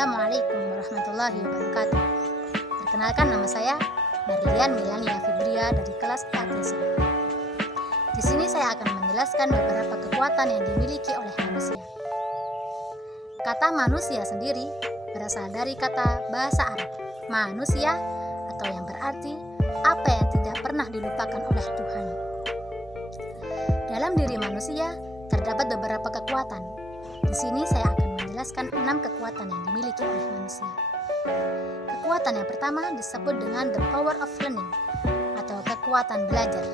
Assalamualaikum warahmatullahi wabarakatuh. Perkenalkan, nama saya Marlian Milania Fibria dari kelas ATC. Di sini saya akan menjelaskan beberapa kekuatan yang dimiliki oleh manusia. Kata manusia sendiri berasal dari kata bahasa Arab manusia, atau yang berarti apa yang tidak pernah dilupakan oleh Tuhan. Dalam diri manusia terdapat beberapa kekuatan. Di sini saya akan menjelaskan 6 kekuatan yang dimiliki oleh manusia. Kekuatan yang pertama disebut dengan the power of learning, atau kekuatan belajar.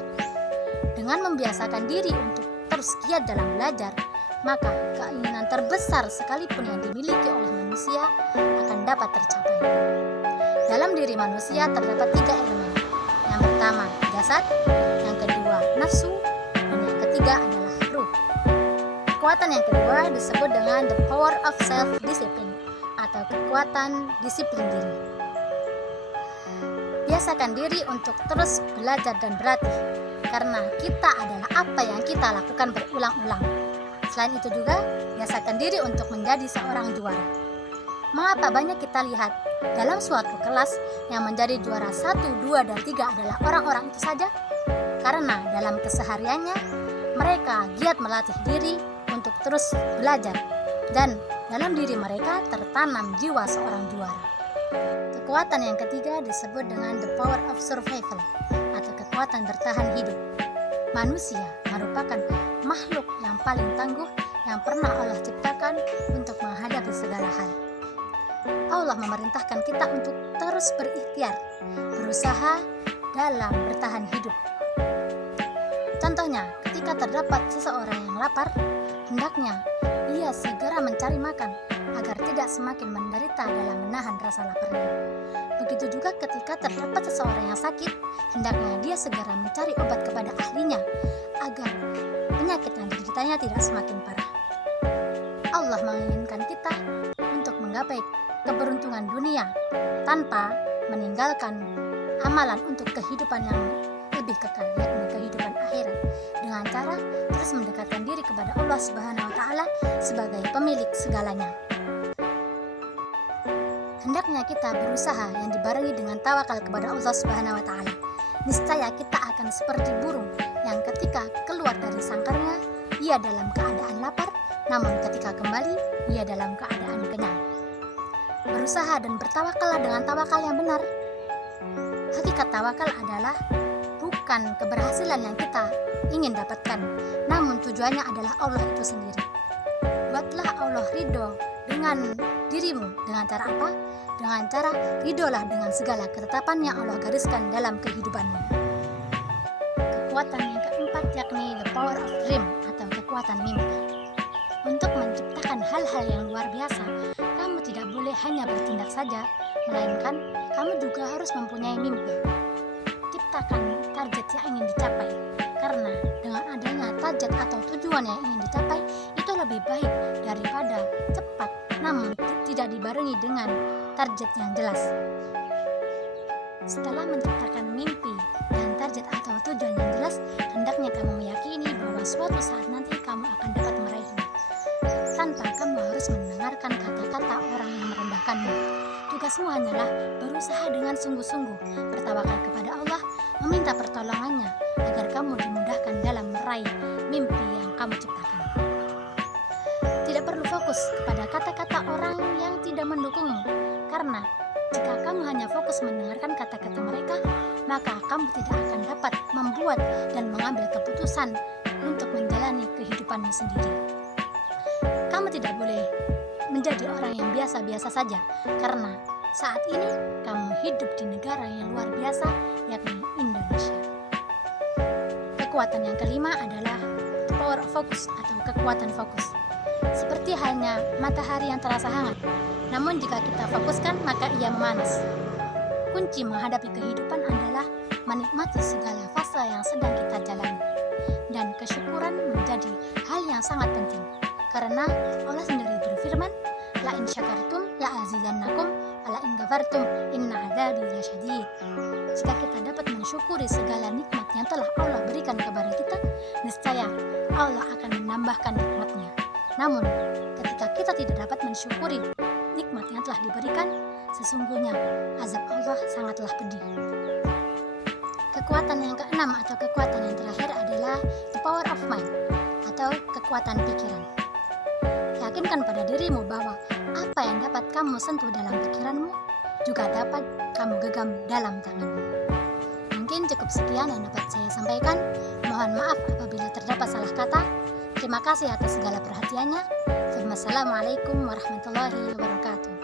Dengan membiasakan diri untuk terus giat dalam belajar, maka keinginan terbesar sekalipun yang dimiliki oleh manusia akan dapat tercapai. Dalam diri manusia terdapat 3 elemen. Yang pertama jasad, yang kedua nafsu, dan yang ketiga adalah ruh. Kekuatan yang kedua disebut dengan the power of self-discipline, atau kekuatan disiplin diri. Biasakan diri untuk terus belajar dan berlatih, karena kita adalah apa yang kita lakukan berulang-ulang. Selain itu juga, biasakan diri untuk menjadi seorang juara. Mengapa banyak kita lihat dalam suatu kelas yang menjadi juara 1, 2, dan 3 adalah orang-orang itu saja? Karena dalam kesehariannya, mereka giat melatih diri untuk terus belajar, dan dalam diri mereka tertanam jiwa seorang juara. Kekuatan yang ketiga disebut dengan the power of survival, atau kekuatan bertahan hidup. Manusia merupakan makhluk yang paling tangguh yang pernah Allah ciptakan untuk menghadapi segala hal. Allah memerintahkan kita untuk terus berikhtiar, berusaha dalam bertahan hidup. Contohnya, ketika terdapat seseorang yang lapar, hendaknya ia segera mencari makan agar tidak semakin menderita dalam menahan rasa laparnya. Begitu juga ketika terdapat seseorang yang sakit, hendaknya dia segera mencari obat kepada ahlinya agar penyakit yang dideritanya tidak semakin parah. Allah menginginkan kita untuk menggapai keberuntungan dunia tanpa meninggalkan amalan untuk kehidupan yang lebih kekal, yakni kehidupan akhirat, dengan cara terus mendekatkan diri kepada Allah Subhanahu wa Ta'ala sebagai pemilik segalanya. Hendaknya kita berusaha yang dibarengi dengan tawakal kepada Allah Subhanahu wa Ta'ala. Niscaya kita akan seperti burung yang ketika keluar dari sangkarnya ia dalam keadaan lapar, namun ketika kembali ia dalam keadaan kenyang. Berusaha dan bertawakallah dengan tawakal yang benar. Hakikat tawakal adalah bukan keberhasilan yang kita ingin dapatkan, namun tujuannya adalah Allah itu sendiri. Buatlah Allah ridho dengan dirimu. Dengan cara apa? Dengan cara ridholah dengan segala ketetapan yang Allah gariskan dalam kehidupanmu. Kekuatan yang keempat yakni the power of dream, atau kekuatan mimpi. Untuk menciptakan hal-hal yang luar biasa, kamu tidak boleh hanya bertindak saja, melainkan kamu juga harus mempunyai mimpi. Ciptakan target yang ingin dicapai, karena dengan adanya target atau tujuan yang ingin dicapai itu lebih baik daripada cepat namun tidak dibarengi dengan target yang jelas. Setelah menciptakan mimpi dan target atau tujuan yang jelas, hendaknya kamu meyakini bahwa suatu saat nanti kamu akan dapat meraihnya tanpa kamu harus mendengarkan kata-kata orang yang merendahkanmu. Tugasmu hanyalah berusaha dengan sungguh-sungguh, bertawakal kepada Allah, meminta pertolongannya agar kamu dimudahkan dalam meraih mimpi yang kamu ciptakan. Tidak perlu fokus kepada kata-kata orang yang tidak mendukungmu, karena jika kamu hanya fokus mendengarkan kata-kata mereka, maka kamu tidak akan dapat membuat dan mengambil keputusan untuk menjalani kehidupanmu sendiri. Kamu tidak boleh menjadi orang yang biasa-biasa saja, karena saat ini kamu hidup di negara yang luar biasa, yakni Indonesia. Kekuatan yang kelima adalah power of focus, atau kekuatan fokus. Seperti halnya matahari yang terasa hangat, namun jika kita fokuskan maka ia memanas. Kunci menghadapi kehidupan adalah menikmati segala fase yang sedang kita jalani, dan kesyukuran menjadi hal yang sangat penting. Karena Allah sendiri berfirman, la in syakartum la azidannakum wa la in kafartum inna adzabi lasyadid. Jika kita dapat mensyukuri segala nikmat yang telah Allah berikan kepada kita, niscaya Allah akan menambahkan nikmatnya. Namun, ketika kita tidak dapat mensyukuri nikmat nikmat yang telah diberikan, sesungguhnya azab Allah sangatlah pedih. Kekuatan yang keenam atau kekuatan yang terakhir adalah the power of mind atau kekuatan pikiran. Yakinkan pada dirimu bahwa apa yang dapat kamu sentuh dalam pikiranmu juga dapat kamu genggam dalam tanganmu. Mungkin cukup sekian yang dapat saya sampaikan. Mohon maaf apabila terdapat salah kata. Terima kasih atas segala perhatiannya. Wassalamualaikum warahmatullahi wabarakatuh.